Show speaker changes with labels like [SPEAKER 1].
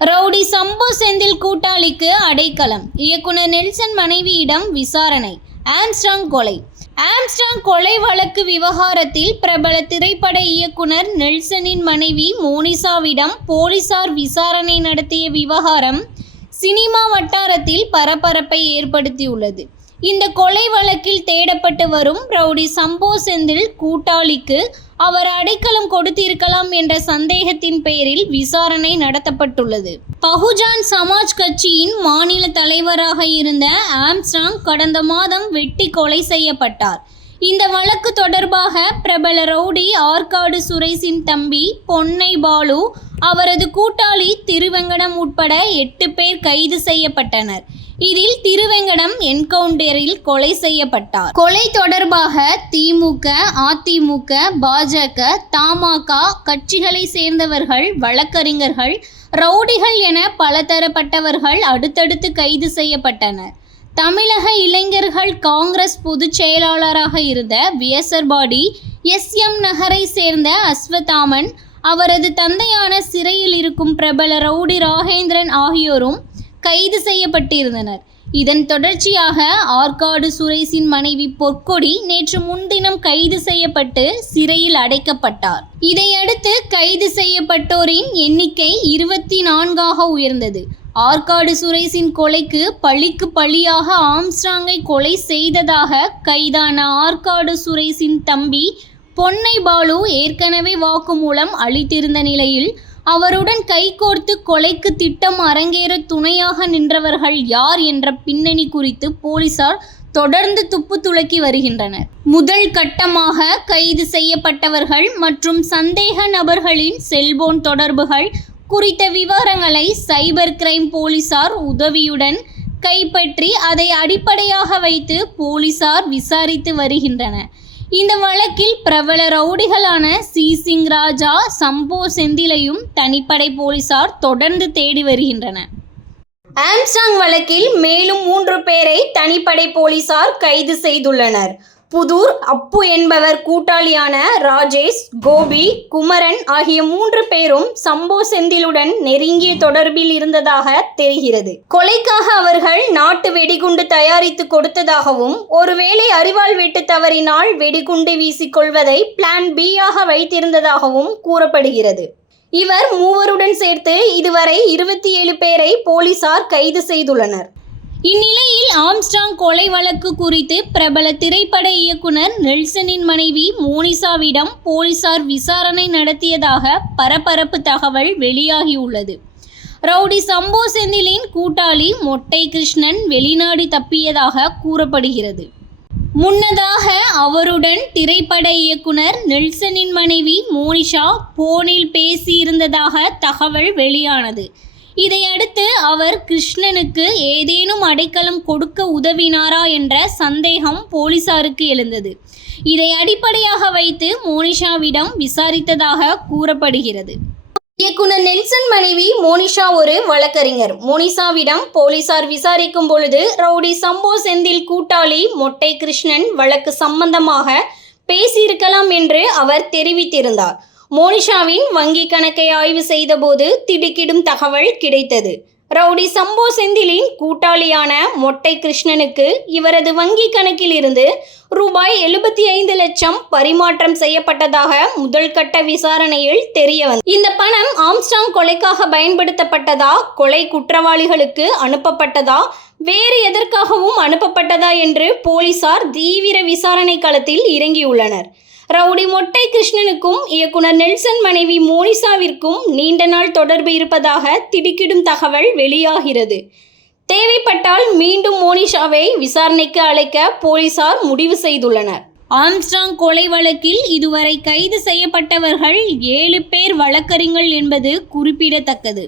[SPEAKER 1] Rowdy சம்பு செந்தில் கூட்டாளிக்கு அடைக்கலம். இயக்குனர் Nelson மனைவியிடம் விசாரணை. ஆம்ஸ்டாங் கொலை. ஆம்ஸ்டாங் கொலை வழக்கு விவகாரத்தில் பிரபல திரைப்பட இயக்குனர் நெல்சனின் மனைவி மோனிசாவிடம் போலீசார் விசாரணை நடத்திய விவகாரம் சினிமா வட்டாரத்தில் பரபரப்பை ஏற்படுத்தியுள்ளது. இந்த கொலை வழக்கில் தேடப்பட்டு வரும் ரவுடி சம்போ செந்தில் கூட்டாளிக்கு அவர் அடைக்கலம் கொடுத்திருக்கலாம் என்ற சந்தேகத்தின் பெயரில் விசாரணை நடத்தப்பட்டுள்ளது. பகுஜான் சமாஜ் கட்சியின் மாநில தலைவராக இருந்த ஆம்ஸ்டாங் கடந்த மாதம் வெட்டி கொலை செய்யப்பட்டார். இந்த வழக்கு தொடர்பாக பிரபல ரவுடி ஆற்காடு சுரேஷின் தம்பி பொன்னை பாலு அவரது கூட்டாளி திருவெங்கடம் உட்பட எட்டு பேர் கைது செய்யப்பட்டனர். இதில் திருவெங்கடம் என்கவுண்டரில் கொலை செய்யப்பட்டார். கொலை தொடர்பாக திமுக அதிமுக பாஜக தமாக கட்சிகளை சேர்ந்தவர்கள் வழக்கறிஞர்கள் ரவுடிகள் என பலதரப்பட்டவர்கள் அடுத்தடுத்து கைது செய்யப்பட்டனர். தமிழக இளைஞர்கள் காங்கிரஸ் பொதுச் செயலாளராக இருந்த வியசர்பாடி எஸ். எம். நகரை சேர்ந்த அஸ்வதாமன் அவரது தந்தையான சிறையில் இருக்கும் பிரபல ரவுடி ராகேந்திரன் ஆகியோரும் கைது செய்யப்பட்டிருந்தனர். இதன் தொடர்ச்சியாக ஆற்காடு சுரேஷின் மனைவி பொற்கொடி நேற்று முன்தினம் கைது செய்யப்பட்டு சிறையில் அடைக்கப்பட்டார். இதையடுத்து கைது செய்யப்பட்டோரின் எண்ணிக்கை இருபத்தி நான்காக உயர்ந்தது. ஆற்காடு சுரேஷின் கொலைக்கு பழிக்கு பழியாக ஆம்ஸ்ட்ராங்கை கொலை செய்ததாக கைதான ஆற்காடு சுரேஷின் தம்பி பொன்னை பாலு ஏற்கனவே வாக்குமூலம் அளித்திருந்த நிலையில் அவருடன் கைகோர்த்து கொலைக்கு திட்டம் அரங்கேற துணையாக நின்றவர்கள் யார் என்ற பின்னணி குறித்து போலீசார் தொடர்ந்து துப்பு துலக்கி வருகின்றனர். முதல் கட்டமாக கைது செய்யப்பட்டவர்கள் மற்றும் சந்தேக நபர்களின் செல்போன் தொடர்புகள் குறித்த விவரங்களை சைபர் கிரைம் போலீசார் உதவியுடன் கைப்பற்றி அதை அடிப்படையாக வைத்து போலீசார் விசாரித்து வருகின்றனர். இந்த வழக்கில் பிரபல ரவுடிகளான சி. சிங் ராஜா சம்போ செந்திலையும் தனிப்படை போலீசார் தொடர்ந்து தேடி வருகின்றனர். ஆம்ஸ்டாங் வழக்கில் மேலும் மூன்று பேரை தனிப்படை போலீசார் கைது செய்துள்ளனர். புதூர் அப்பு என்பவர் கூட்டாளியான ராஜேஷ் கோபி குமரன் ஆகிய மூன்று பேரும் சம்போ செந்திலுடன் நெருங்கிய தொடர்பில் இருந்ததாக தெரிகிறது. கொலைக்காக அவர்கள் நாட்டு வெடிகுண்டு தயாரித்து கொடுத்ததாகவும் ஒருவேளை அறிவாள் வெட்டு தவறினால் வெடிகுண்டு வீசிக்கொள்வதை பிளான் பி ஆக வைத்திருந்ததாகவும் கூறப்படுகிறது. இவர் மூவருடன் சேர்த்து இதுவரை இருபத்தி ஏழு பேரை போலீசார் கைது செய்துள்ளனர். இந்நிலையில் ஆம்ஸ்டாங் கொலை வழக்கு குறித்து பிரபல திரைப்பட இயக்குனர் நெல்சனின் மனைவி மோனிசாவிடம் போலீசார் விசாரணை நடத்தியதாக பரபரப்பு தகவல் வெளியாகியுள்ளது. ரவுடி சம்போ செந்திலின் கூட்டாளி மொட்டை கிருஷ்ணன் வெளிநாடு தப்பியதாக கூறப்படுகிறது. முன்னதாக அவருடன் திரைப்பட இயக்குனர் நெல்சனின் மனைவி மோனிஷா போனில் பேசியிருந்ததாக தகவல் வெளியானது. இதையடுத்து அவர் கிருஷ்ணனுக்கு ஏதேனும் அடைக்கலம் கொடுக்க உதவினாரா என்ற சந்தேகம் போலீசாருக்கு எழுந்தது. இதை அடிப்படையாக வைத்து மோனிஷாவிடம் விசாரித்ததாக கூறப்படுகிறது. இயக்குனர் நெல்சன் மனைவி மோனிஷா ஒரு வழக்கறிஞர். மோனிஷாவிடம் போலீசார் விசாரிக்கும் பொழுது ரவுடி சம்போ செந்தில் கூட்டாளி மொட்டை கிருஷ்ணன் வழக்கு சம்பந்தமாக பேசியிருக்கலாம் என்று அவர் தெரிவித்திருந்தார். மோனிஷாவின் வங்கி கணக்கை ஆய்வு செய்தபோது திடுக்கிடும் தகவல் கிடைத்தது. ரவுடி சம்போ செந்திலின் கூட்டாளியான மொட்டை கிருஷ்ணனுக்கு இவரது வங்கி கணக்கில் இருந்து ரூபாய் எழுபத்தி ஐந்து லட்சம் பரிமாற்றம் செய்யப்பட்டதாக முதல் கட்ட விசாரணையில் தெரிய வந்தது இந்த பணம் ஆம்ஸ்டாங் கொலைக்காக பயன்படுத்தப்பட்டதா கொலை குற்றவாளிகளுக்கு அனுப்பப்பட்டதா வேறு எதற்காகவும் அனுப்பப்பட்டதா என்று போலீசார் தீவிர விசாரணை களத்தில் இறங்கியுள்ளனர். ரவுடி மொட்டை கிருஷ்ணனுக்கும் இயக்குனர் நெல்சன் மனைவி மோனிசாவிற்கும் நீண்ட நாள் தொடர்பு இருப்பதாக திடுக்கிடும் தகவல் வெளியாகிறது. தேவைப்பட்டால் மீண்டும் மோனிஷாவை விசாரணைக்கு அழைக்க போலீசார் முடிவு செய்துள்ளனர். ஆம்ஸ்டாங் கொலை வழக்கில் இதுவரை கைது செய்யப்பட்டவர்கள் ஏழு பேர் வழக்கறிஞர்கள் என்பது குறிப்பிடத்தக்கது.